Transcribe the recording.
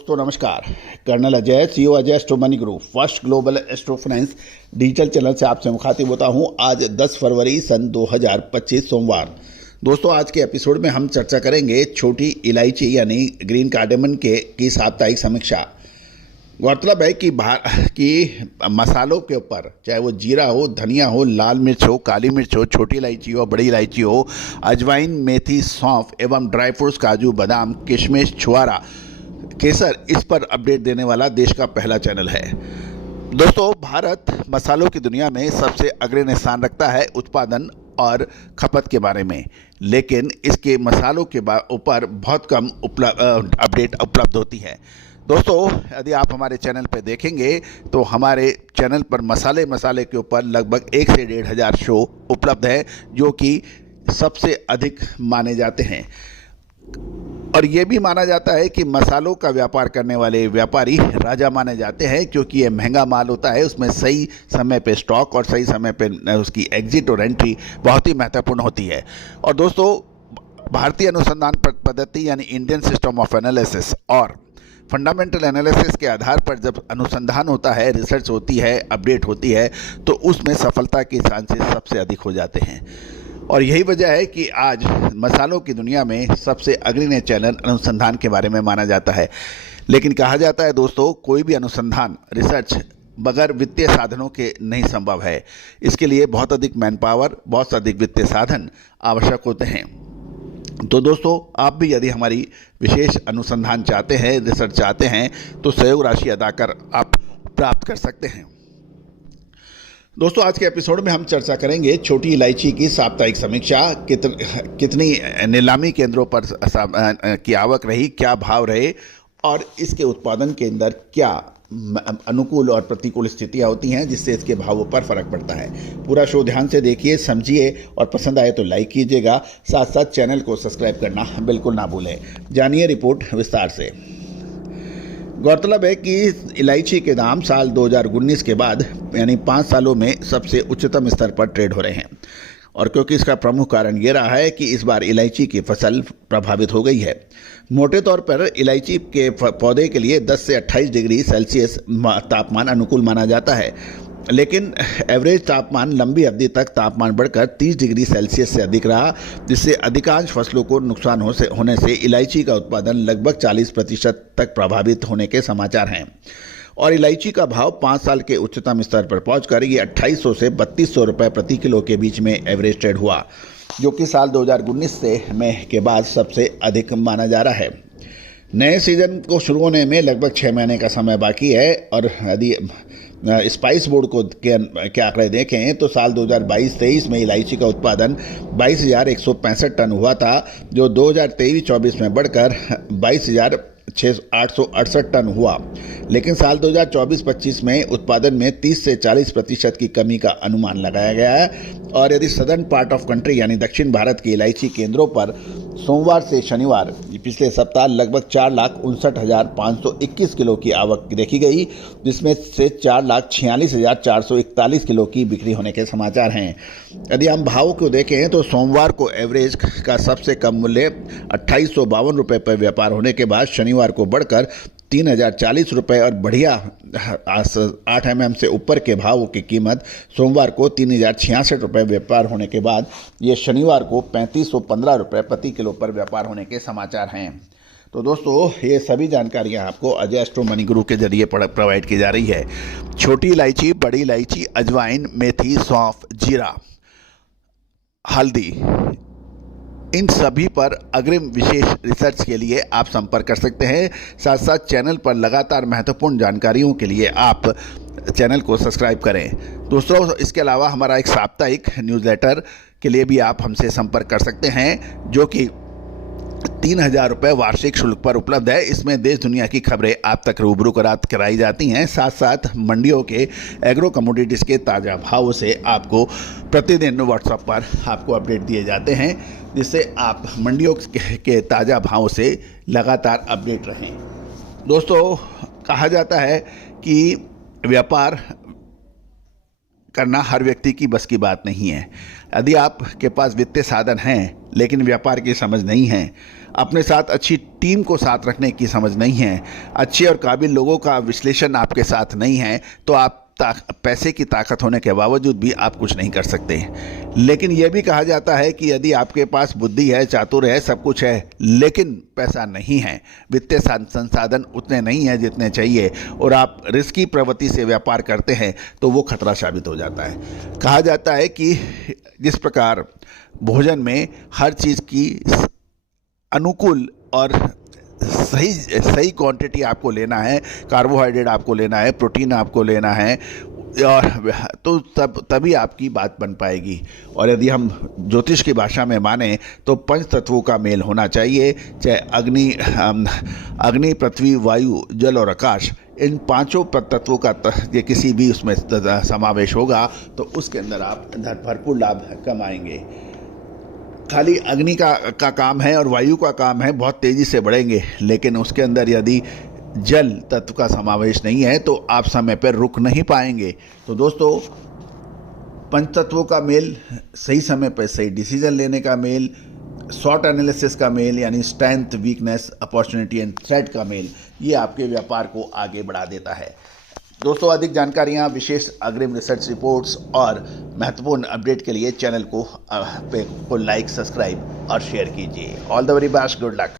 दोस्तों नमस्कार। Colonel Ajay, CEO Ajay astro money group, first global astro finance digital channel से आपसे मुखातिब होता हूं। आज 10 फरवरी सन 2025 सोमवार। दोस्तों आज के एपिसोड में हम चर्चा करेंगे छोटी इलायची यानी ग्रीन कार्डेमन की साप्ताहिक समीक्षा। गौरतलब है कि मसालों के ऊपर, चाहे वो जीरा हो, धनिया हो, लाल मिर्च हो, काली मिर्च हो, छोटी इलायची हो, बड़ी इलायची हो, अजवाइन, मेथी, सौंफ एवं ड्राई फ्रूट्स, काजू, बादाम, किशमिश, छुआरा, केसर, इस पर अपडेट देने वाला देश का पहला चैनल है। दोस्तों भारत मसालों की दुनिया में सबसे अग्रणी स्थान रखता है उत्पादन और खपत के बारे में, लेकिन इसके मसालों के ऊपर बहुत कम अपडेट उपलब्ध होती है। दोस्तों यदि आप हमारे चैनल पर देखेंगे तो हमारे चैनल पर मसाले के ऊपर लगभग 1 से 1.5 हज़ार शो उपलब्ध है, जो कि सबसे अधिक माने जाते हैं। और ये भी माना जाता है कि मसालों का व्यापार करने वाले व्यापारी राजा माने जाते हैं, क्योंकि ये महंगा माल होता है। उसमें सही समय पे स्टॉक और सही समय पे उसकी एग्जिट और एंट्री बहुत ही महत्वपूर्ण होती है। और दोस्तों भारतीय अनुसंधान पद्धति यानी इंडियन सिस्टम ऑफ एनालिसिस और फंडामेंटल एनालिसिस के आधार पर जब अनुसंधान होता है, रिसर्च होती है, अपडेट होती है, तो उसमें सफलता के चांसेस सबसे अधिक हो जाते हैं। और यही वजह है कि आज मसालों की दुनिया में सबसे अग्रणी चैनल अनुसंधान के बारे में माना जाता है। लेकिन कहा जाता है दोस्तों, कोई भी अनुसंधान, रिसर्च बगैर वित्तीय साधनों के नहीं संभव है। इसके लिए बहुत अधिक मैन पावर, बहुत अधिक वित्तीय साधन आवश्यक होते हैं। तो दोस्तों आप भी यदि हमारी विशेष अनुसंधान चाहते हैं, रिसर्च चाहते हैं, तो सहयोग राशि अदा कर आप प्राप्त कर सकते हैं। दोस्तों आज के एपिसोड में हम चर्चा करेंगे छोटी इलायची की साप्ताहिक समीक्षा। कितनी नीलामी केंद्रों पर की आवक रही, क्या भाव रहे और इसके उत्पादन के अंदर क्या अनुकूल और प्रतिकूल स्थितियां होती हैं, जिससे इसके भावों पर फर्क पड़ता है। पूरा शो ध्यान से देखिए, समझिए और पसंद आए तो लाइक कीजिएगा। साथ साथ चैनल को सब्सक्राइब करना बिल्कुल ना भूलें। जानिए रिपोर्ट विस्तार से। गौरतलब है कि इलायची के दाम साल 2019 के बाद यानी 5 सालों में सबसे उच्चतम स्तर पर ट्रेड हो रहे हैं। और क्योंकि इसका प्रमुख कारण ये रहा है कि इस बार इलायची की फसल प्रभावित हो गई है। मोटे तौर पर इलायची के पौधे के लिए 10 से 28 डिग्री सेल्सियस तापमान अनुकूल माना जाता है, लेकिन एवरेज तापमान लंबी अवधि तक तापमान बढ़कर 30 डिग्री सेल्सियस से अधिक रहा, जिससे अधिकांश फसलों को नुकसान होने से इलायची का उत्पादन लगभग 40% तक प्रभावित होने के समाचार हैं। और इलायची का भाव 5 साल के उच्चतम स्तर पर पहुंचकर ये 2800 से 3200 रुपये प्रति किलो के बीच में एवरेज ट्रेड हुआ, जो कि साल 2019 के बाद सबसे अधिक माना जा रहा है। नए सीजन को शुरू होने में लगभग 6 महीने का समय बाकी है। और यदि स्पाइस बोर्ड के आंकड़े देखें तो साल 2022-23 में इलायची का उत्पादन 22,165 टन हुआ था, जो 2023-24 में बढ़कर 22,868 टन हुआ। लेकिन साल 2024-25 में उत्पादन में 30 से 40% की कमी का अनुमान लगाया गया है। और यदि सदर्न पार्ट ऑफ कंट्री यानी दक्षिण भारत के इलायची केंद्रों पर सोमवार से शनिवार पिछले सप्ताह लगभग 4,59,521 किलो की आवक देखी गई, जिसमें से 4,46,441 किलो की बिक्री होने के समाचार हैं। यदि हम भाव को देखें तो सोमवार को एवरेज का सबसे कम मूल्य 2852 रुपये पर व्यापार होने के बाद शनिवार को बढ़कर 3,040 रुपये और बढ़िया 8 mm से ऊपर के भावों की कीमत सोमवार को 3,066 रुपये व्यापार होने के बाद ये शनिवार को 3,515 रुपये प्रति किलो पर व्यापार होने के समाचार हैं। तो दोस्तों ये सभी जानकारियां आपको अजय एस्ट्रो मनी ग्रुप के जरिए प्रोवाइड की जा रही है। छोटी इलायची, बड़ी इलायची, अजवाइन, मेथी, सौंफ, जीरा, हल्दी, इन सभी पर अग्रिम विशेष रिसर्च के लिए आप संपर्क कर सकते हैं। साथ साथ चैनल पर लगातार महत्वपूर्ण जानकारियों के लिए आप चैनल को सब्सक्राइब करें। दोस्तों इसके अलावा हमारा एक साप्ताहिक न्यूज़लेटर के लिए भी आप हमसे संपर्क कर सकते हैं, जो कि 3,000 रुपये वार्षिक शुल्क पर उपलब्ध है। इसमें देश दुनिया की खबरें आप तक रूबरू कराई जाती हैं। साथ साथ मंडियों के एग्रो कमोडिटीज़ के ताज़ा भावों से आपको प्रतिदिन व्हाट्सएप पर आपको अपडेट दिए जाते हैं, जिससे आप मंडियों के ताज़ा भावों से लगातार अपडेट रहें। दोस्तों कहा जाता है कि व्यापार करना हर व्यक्ति की बस की बात नहीं है। यदि आपके पास वित्तीय साधन हैं लेकिन व्यापार की समझ नहीं है, अपने साथ अच्छी टीम को साथ रखने की समझ नहीं है, अच्छे और काबिल लोगों का विश्लेषण आपके साथ नहीं है, तो आप पैसे की ताकत होने के बावजूद भी आप कुछ नहीं कर सकते। लेकिन यह भी कहा जाता है कि यदि आपके पास बुद्धि है, चातुर है, सब कुछ है, लेकिन पैसा नहीं है, वित्तीय संसाधन उतने नहीं हैं जितने चाहिए, और आप रिस्की प्रवृत्ति से व्यापार करते हैं, तो वो खतरा साबित हो जाता है। कहा जाता है कि जिस प्रकार भोजन में हर चीज़ की अनुकूल और सही क्वांटिटी आपको लेना है, कार्बोहाइड्रेट आपको लेना है, प्रोटीन आपको लेना है, और तो तभी आपकी बात बन पाएगी। और यदि हम ज्योतिष की भाषा में माने तो पंच तत्वों का मेल होना चाहिए, चाहे अग्नि, पृथ्वी, वायु, जल और आकाश, इन पांचों तत्वों का ये किसी भी उसमें समावेश होगा तो उसके अंदर आप भरपूर लाभ कमाएंगे। खाली अग्नि का काम है और वायु का काम है, बहुत तेज़ी से बढ़ेंगे, लेकिन उसके अंदर यदि जल तत्व का समावेश नहीं है तो आप समय पर रुक नहीं पाएंगे। तो दोस्तों, पंच तत्वों का मेल, सही समय पर सही डिसीजन लेने का मेल, शॉर्ट एनालिसिस का मेल यानी strength, weakness, opportunity and threat का मेल, ये आपके व्यापार को आगे बढ़ा देता है। दोस्तों, अधिक जानकारियाँ, विशेष अग्रिम रिसर्च रिपोर्ट्स और महत्वपूर्ण अपडेट के लिए चैनल को लाइक, सब्सक्राइब और शेयर कीजिए। All the very best, good luck.